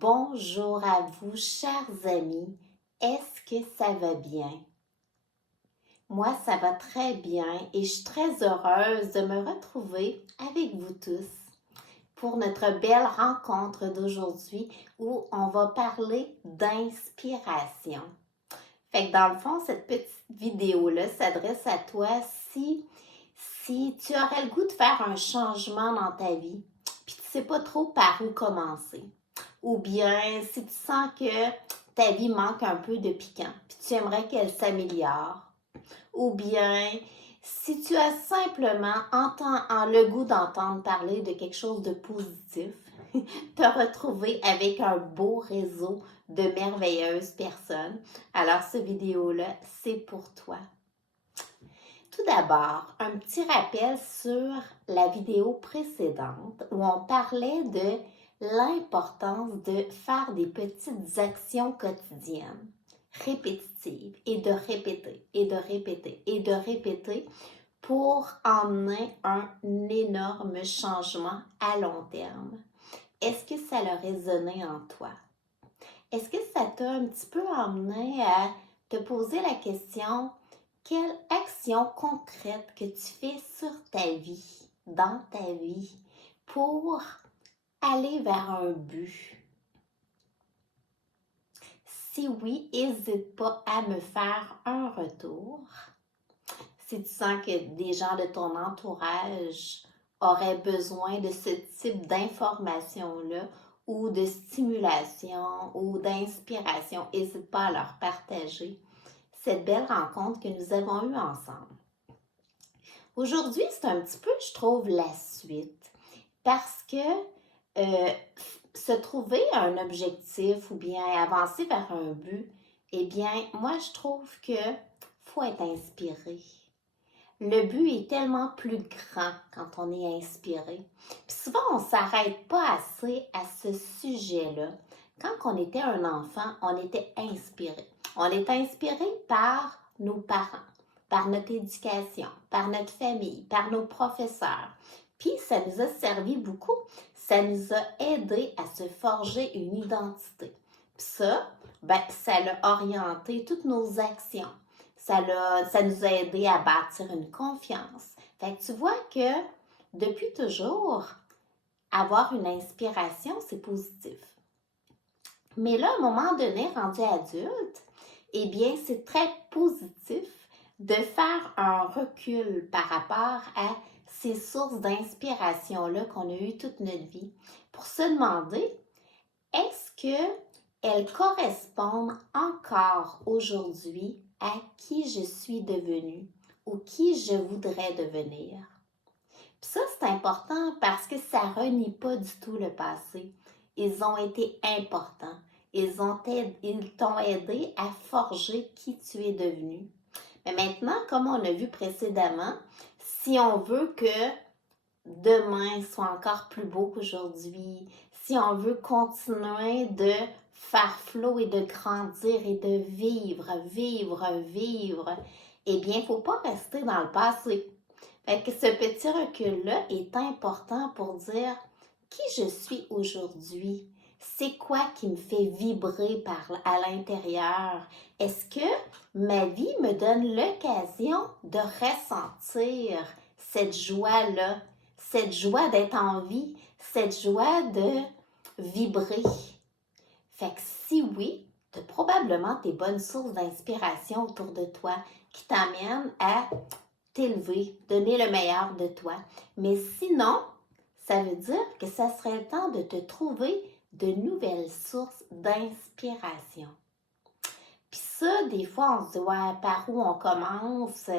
bonjour à vous, chers amis. Est-ce que ça va bien? Moi, ça va très bien et je suis très heureuse de me retrouver avec vous tous pour notre belle rencontre d'aujourd'hui où on va parler d'inspiration. Fait que dans le fond, cette petite vidéo-là s'adresse à toi si tu aurais le goût de faire un changement dans ta vie, puis tu ne sais pas trop par où commencer. Ou bien si tu sens que ta vie manque un peu de piquant, puis tu aimerais qu'elle s'améliore. Ou bien si tu as simplement le goût d'entendre parler de quelque chose de positif, te retrouver avec un beau réseau de merveilleuses personnes. Alors, cette vidéo-là, c'est pour toi. Tout d'abord, un petit rappel sur la vidéo précédente où on parlait de l'importance de faire des petites actions quotidiennes, répétitives, et de répéter, et de répéter, et de répéter pour emmener un énorme changement à long terme. Est-ce que ça a résonné en toi? Est-ce que ça t'a un petit peu emmené à te poser la question, quelle action concrète que tu fais sur ta vie, dans ta vie, pour aller vers un but? Si oui, n'hésite pas à me faire un retour. Si tu sens que des gens de ton entourage auraient besoin de ce type d'information-là ou de stimulation ou d'inspiration, n'hésite pas à leur partager cette belle rencontre que nous avons eue ensemble. Aujourd'hui, c'est un petit peu, je trouve, la suite parce que se trouver un objectif ou bien avancer vers un but, eh bien, moi, je trouve que faut être inspiré. Le but est tellement plus grand quand on est inspiré. Puis souvent, on ne s'arrête pas assez à ce sujet-là. Quand on était un enfant, on était inspiré. On est inspiré par nos parents, par notre éducation, par notre famille, par nos professeurs. Puis ça nous a servi beaucoup. Ça nous a aidé à se forger une identité. Puis ça, ça a orienté toutes nos actions. Ça nous a aidé à bâtir une confiance. Fait que tu vois que depuis toujours, avoir une inspiration, c'est positif. Mais là, à un moment donné, rendu adulte, eh bien, c'est très positif de faire un recul par rapport à ces sources d'inspiration-là qu'on a eues toute notre vie pour se demander, est-ce qu'elles correspondent encore aujourd'hui à qui je suis devenue ou qui je voudrais devenir? Puis ça, c'est important parce que ça ne renie pas du tout le passé. Ils ont été importants. Ils t'ont aidé à forger qui tu es devenu. Mais maintenant, comme on a vu précédemment, si on veut que demain soit encore plus beau qu'aujourd'hui, si on veut continuer de faire flot et de grandir et de vivre, eh bien, il ne faut pas rester dans le passé. Fait que ce petit recul-là est important pour dire qui je suis aujourd'hui. C'est quoi qui me fait vibrer à l'intérieur? Est-ce que ma vie me donne l'occasion de ressentir cette joie-là, cette joie d'être en vie, cette joie de vibrer? Fait que si oui, tu as probablement tes bonnes sources d'inspiration autour de toi qui t'amènent à t'élever, donner le meilleur de toi. Mais sinon, ça veut dire que ça serait le temps de te trouver de nouvelles sources d'inspiration. Puis ça, des fois, on se dit, ouais, par où on commence,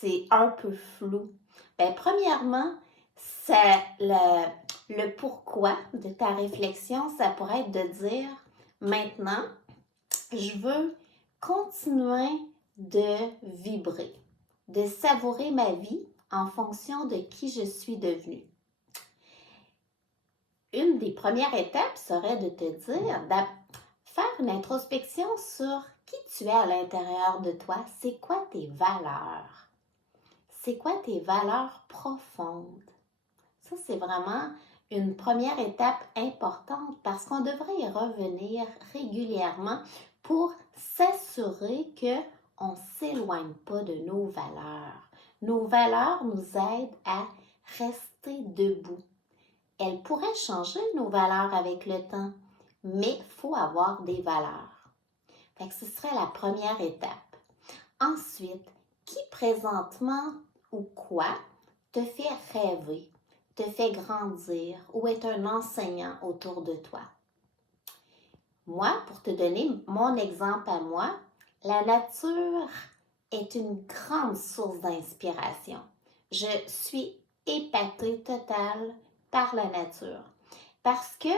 c'est un peu flou. Bien, premièrement, le pourquoi de ta réflexion, ça pourrait être de dire, maintenant, je veux continuer de vibrer, de savourer ma vie en fonction de qui je suis devenue. Une des premières étapes serait de te dire, de faire une introspection sur qui tu es à l'intérieur de toi. C'est quoi tes valeurs? C'est quoi tes valeurs profondes? Ça, c'est vraiment une première étape importante parce qu'on devrait y revenir régulièrement pour s'assurer qu'on ne s'éloigne pas de nos valeurs. Nos valeurs nous aident à rester debout. Elles pourraient changer nos valeurs avec le temps, mais il faut avoir des valeurs. Fait que ce serait la première étape. Ensuite, qui présentement ou quoi te fait rêver, te fait grandir ou est un enseignant autour de toi? Moi, pour te donner mon exemple à moi, la nature est une grande source d'inspiration. Je suis épatée totale par la nature parce que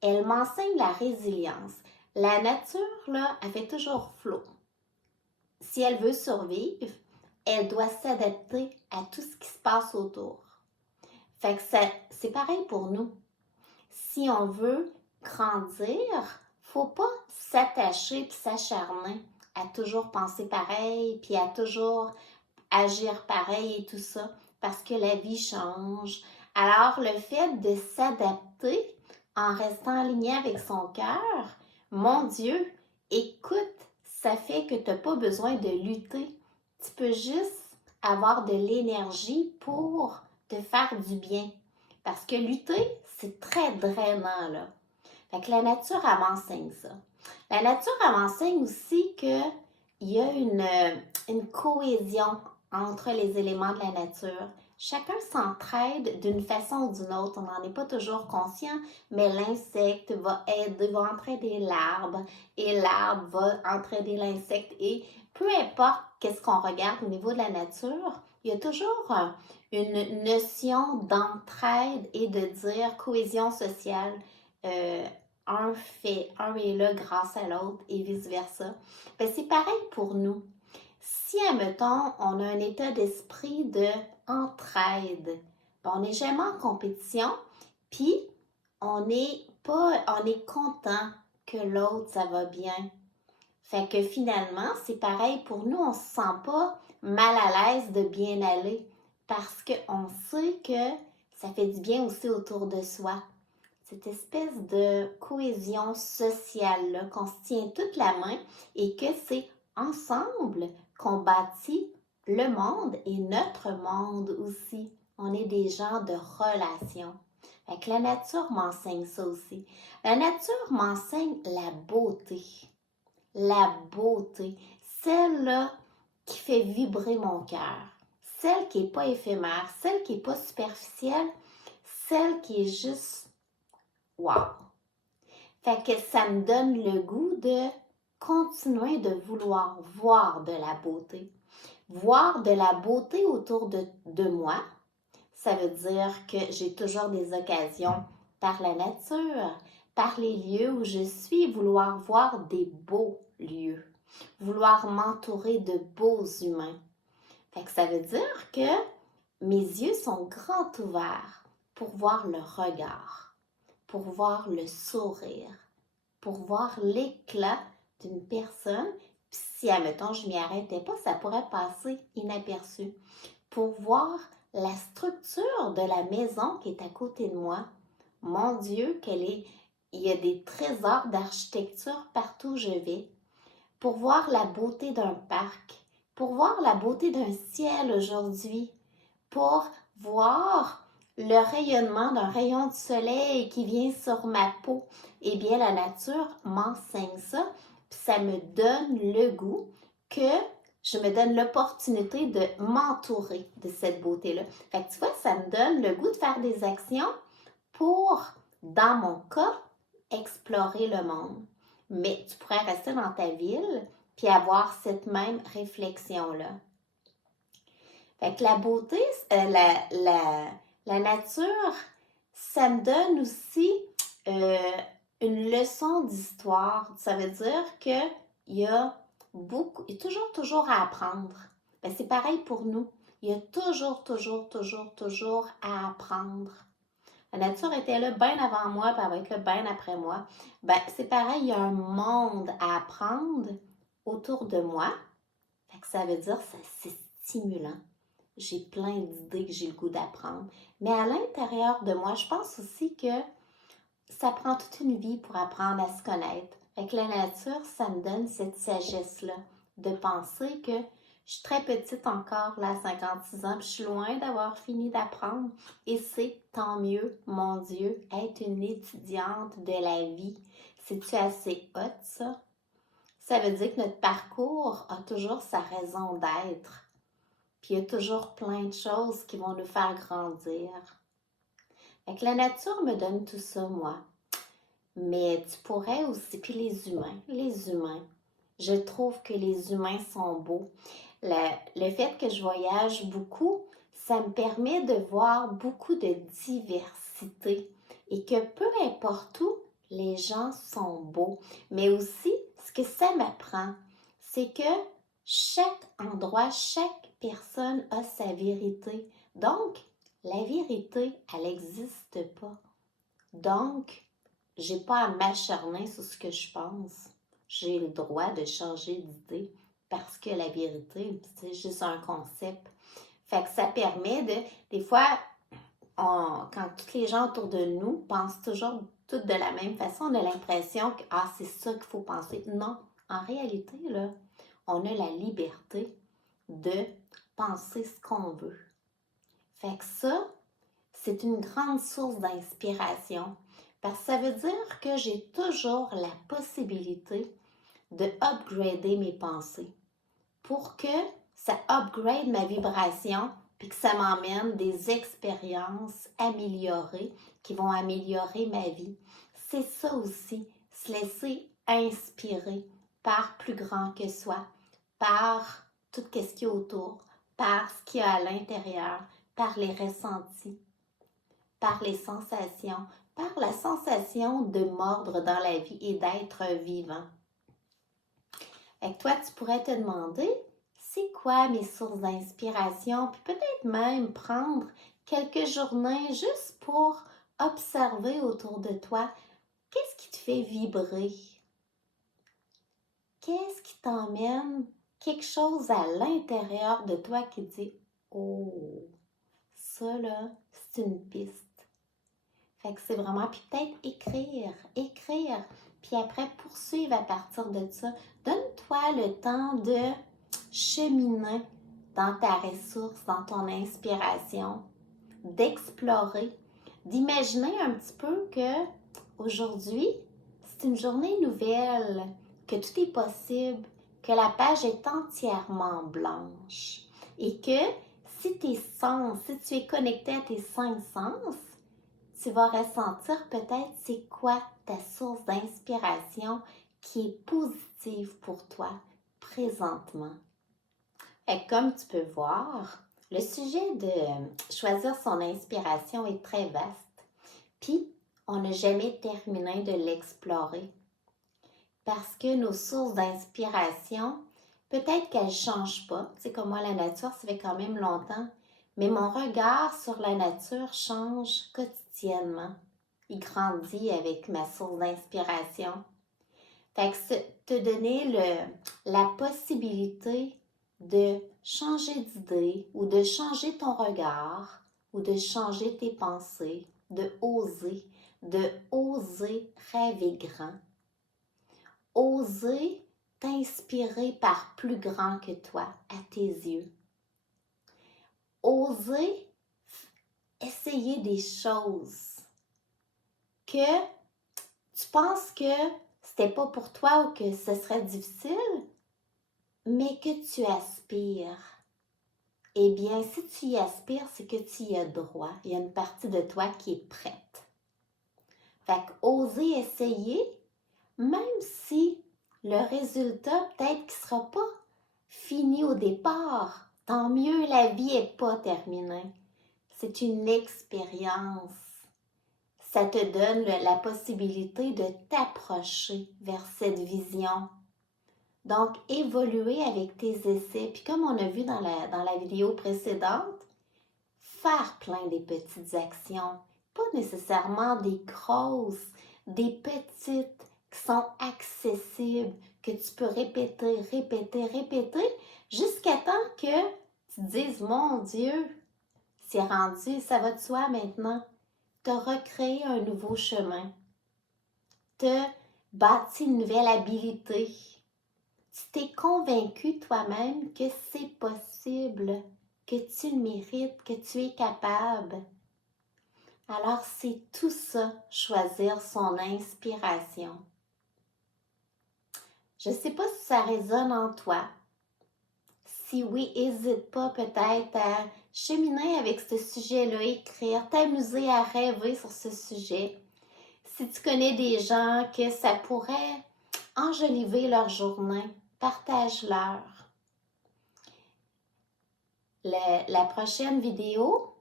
elle m'enseigne la résilience. La nature, là, elle fait toujours flot. Si elle veut survivre, elle doit s'adapter à tout ce qui se passe autour. Fait que c'est pareil pour nous. Si on veut grandir, faut pas s'attacher et s'acharner à toujours penser pareil, puis à toujours agir pareil et tout ça, parce que la vie change. Alors, le fait de s'adapter en restant aligné avec son cœur, mon Dieu, écoute, ça fait que tu n'as pas besoin de lutter. Tu peux juste avoir de l'énergie pour te faire du bien. Parce que lutter, c'est très drainant, là. Fait que la nature, elle m'enseigne ça. La nature, elle m'enseigne aussi qu'il y a une cohésion entre les éléments de la nature. Chacun s'entraide d'une façon ou d'une autre. On n'en est pas toujours conscient, mais l'insecte va entraider l'arbre et l'arbre va entraider l'insecte. Et peu importe qu'est-ce qu'on regarde au niveau de la nature, il y a toujours une notion d'entraide et de dire cohésion sociale. Un est là grâce à l'autre et vice-versa. Ben, c'est pareil pour nous. Si, admettons, on a un état d'esprit de entraide, ben, on n'est jamais en compétition, puis on est content que l'autre, ça va bien. Fait que finalement, c'est pareil pour nous, on ne se sent pas mal à l'aise de bien aller parce qu'on sait que ça fait du bien aussi autour de soi. Cette espèce de cohésion sociale-là, qu'on se tient toute la main et que c'est ensemble qu'on bâtit le monde et notre monde aussi. On est des gens de relations. Fait que la nature m'enseigne ça aussi. La nature m'enseigne la beauté. La beauté. Celle-là qui fait vibrer mon cœur. Celle qui n'est pas éphémère. Celle qui n'est pas superficielle. Celle qui est juste wow! Fait que ça me donne le goût de continuer de vouloir voir de la beauté. Voir de la beauté autour de moi, ça veut dire que j'ai toujours des occasions par la nature, par les lieux où je suis, vouloir voir des beaux lieux, vouloir m'entourer de beaux humains. Fait que ça veut dire que mes yeux sont grands ouverts pour voir le regard, pour voir le sourire, pour voir l'éclat d'une personne. Puis si, admettons, je m'y arrêtais pas, ça pourrait passer inaperçu. Pour voir la structure de la maison qui est à côté de moi. Mon Dieu, il y a des trésors d'architecture partout où je vais. Pour voir la beauté d'un parc, pour voir la beauté d'un ciel aujourd'hui, pour voir le rayonnement d'un rayon de soleil qui vient sur ma peau. Eh bien, la nature m'enseigne ça, puis ça me donne le goût que je me donne l'opportunité de m'entourer de cette beauté-là. Fait que tu vois, ça me donne le goût de faire des actions pour, dans mon cas, explorer le monde. Mais tu pourrais rester dans ta ville puis avoir cette même réflexion-là. Fait que la beauté, la nature, ça me donne aussi une leçon d'histoire. Ça veut dire qu'il y a toujours à apprendre. Ben, c'est pareil pour nous. Il y a toujours à apprendre. La nature était là bien avant moi, puis elle va être là bien après moi. Ben, c'est pareil, il y a un monde à apprendre autour de moi. Fait que ça veut dire que c'est stimulant. j'ai plein d'idées que j'ai le goût d'apprendre. Mais à l'intérieur de moi, je pense aussi que ça prend toute une vie pour apprendre à se connaître. Avec la nature, ça me donne cette sagesse-là de penser que je suis très petite encore, là, à 56 ans, puis je suis loin d'avoir fini d'apprendre. Et c'est tant mieux, mon Dieu, être une étudiante de la vie. C'est-tu assez hot, ça? Ça veut dire que notre parcours a toujours sa raison d'être. Puis il y a toujours plein de choses qui vont nous faire grandir. Fait que la nature me donne tout ça, moi. Mais tu pourrais aussi, puis les humains, je trouve que les humains sont beaux. Le fait que je voyage beaucoup, ça me permet de voir beaucoup de diversité et que peu importe où, les gens sont beaux. Mais aussi, ce que ça m'apprend, c'est que chaque endroit, chaque personne a sa vérité. Donc, la vérité, elle n'existe pas. Donc, j'ai pas à m'acharner sur ce que je pense. J'ai le droit de changer d'idée parce que la vérité, c'est juste un concept. Fait que ça permet de... Des fois, quand tous les gens autour de nous pensent toujours toutes de la même façon, on a l'impression que ah, c'est ça qu'il faut penser. Non, en réalité, là, on a la liberté de penser ce qu'on veut. Fait que ça, c'est une grande source d'inspiration parce que ça veut dire que j'ai toujours la possibilité de upgrader mes pensées pour que ça upgrade ma vibration puis que ça m'emmène des expériences améliorées qui vont améliorer ma vie. C'est ça aussi, se laisser inspirer par plus grand que soi, par tout ce qu'il y a autour, par ce qu'il y a à l'intérieur, par les ressentis, par les sensations, par la sensation de mordre dans la vie et d'être vivant. Et toi, tu pourrais te demander, c'est quoi mes sources d'inspiration? Puis peut-être même prendre quelques journées juste pour observer autour de toi. Qu'est-ce qui te fait vibrer? Qu'est-ce qui t'emmène quelque chose à l'intérieur de toi qui dit, oh, ça là, c'est une piste. Fait que c'est vraiment, puis peut-être écrire, puis après poursuivre à partir de ça. Donne-toi le temps de cheminer dans ta ressource, dans ton inspiration, d'explorer, d'imaginer un petit peu que aujourd'hui, c'est une journée nouvelle, que tout est possible, que la page est entièrement blanche et que si tu es connecté à tes 5 sens, tu vas ressentir peut-être c'est quoi ta source d'inspiration qui est positive pour toi présentement. Et comme tu peux voir, le sujet de choisir son inspiration est très vaste. Puis, on n'a jamais terminé de l'explorer. Parce que nos sources d'inspiration, peut-être qu'elles ne changent pas. C'est comme moi, la nature, ça fait quand même longtemps. Mais mon regard sur la nature change quotidiennement. Il grandit avec ma source d'inspiration. Fait que te donner la possibilité de changer d'idée ou de changer ton regard ou de changer tes pensées, de oser rêver grand, oser t'inspirer par plus grand que toi à tes yeux. Oser essayer des choses que tu penses que c'était pas pour toi ou que ce serait difficile, mais que tu aspires. Eh bien, si tu y aspires, c'est que tu y as droit. Il y a une partie de toi qui est prête. Fait qu'oser essayer, même si le résultat peut-être qu'il ne sera pas fini au départ, tant mieux, la vie n'est pas terminée. C'est une expérience. Ça te donne la possibilité de t'approcher vers cette vision. Donc, évoluer avec tes essais. Puis comme on a vu dans la vidéo précédente, faire plein des petites actions. Pas nécessairement des grosses, des petites qui sont accessibles, que tu peux répéter, jusqu'à temps que tu te dises, mon Dieu, c'est rendu, ça va de soi maintenant. Tu as recréé un nouveau chemin. Tu as bâti une nouvelle habilité. Tu t'es convaincu toi-même que c'est possible, que tu le mérites, que tu es capable. Alors c'est tout ça, choisir son inspiration. Je ne sais pas si ça résonne en toi. Si oui, n'hésite pas peut-être à cheminer avec ce sujet-là, écrire, t'amuser à rêver sur ce sujet. Si tu connais des gens que ça pourrait enjoliver leur journée, partage-leur. La prochaine vidéo,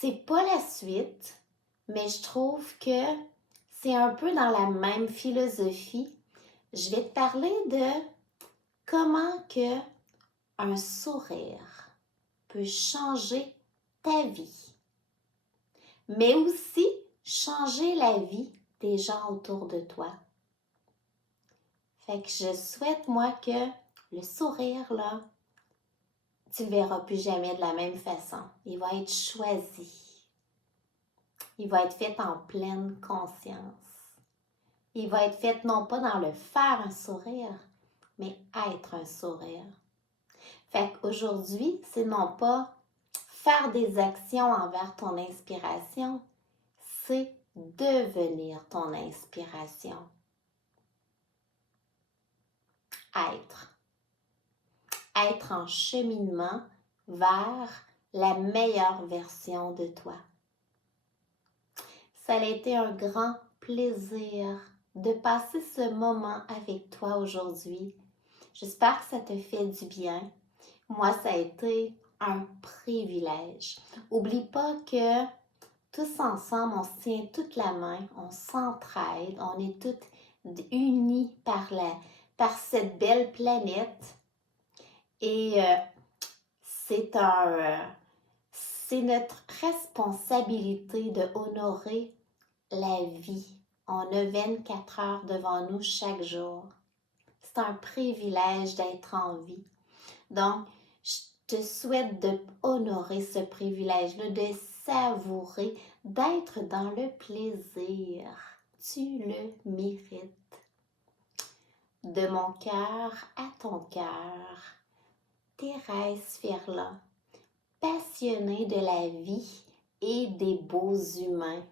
c'est pas la suite, mais je trouve que c'est un peu dans la même philosophie. Je vais te parler de comment que un sourire peut changer ta vie, mais aussi changer la vie des gens autour de toi. Fait que je souhaite, moi, que le sourire, là, tu ne le verras plus jamais de la même façon. Il va être choisi. Il va être fait en pleine conscience. Il va être fait non pas dans le faire un sourire, mais être un sourire. Fait qu'aujourd'hui, c'est non pas faire des actions envers ton inspiration, c'est devenir ton inspiration. Être. Être en cheminement vers la meilleure version de toi. Ça a été un grand plaisir de passer ce moment avec toi aujourd'hui. J'espère que ça te fait du bien. Moi, ça a été un privilège. Oublie pas que tous ensemble, on se tient toute la main, on s'entraide, on est toutes unis par cette belle planète. Et c'est notre responsabilité de honorer la vie. On a 24 heures devant nous chaque jour. C'est un privilège d'être en vie. Donc, je te souhaite de honorer ce privilège-là, de savourer, d'être dans le plaisir. Tu le mérites. De mon cœur à ton cœur, Thérèse Ferland, passionnée de la vie et des beaux humains.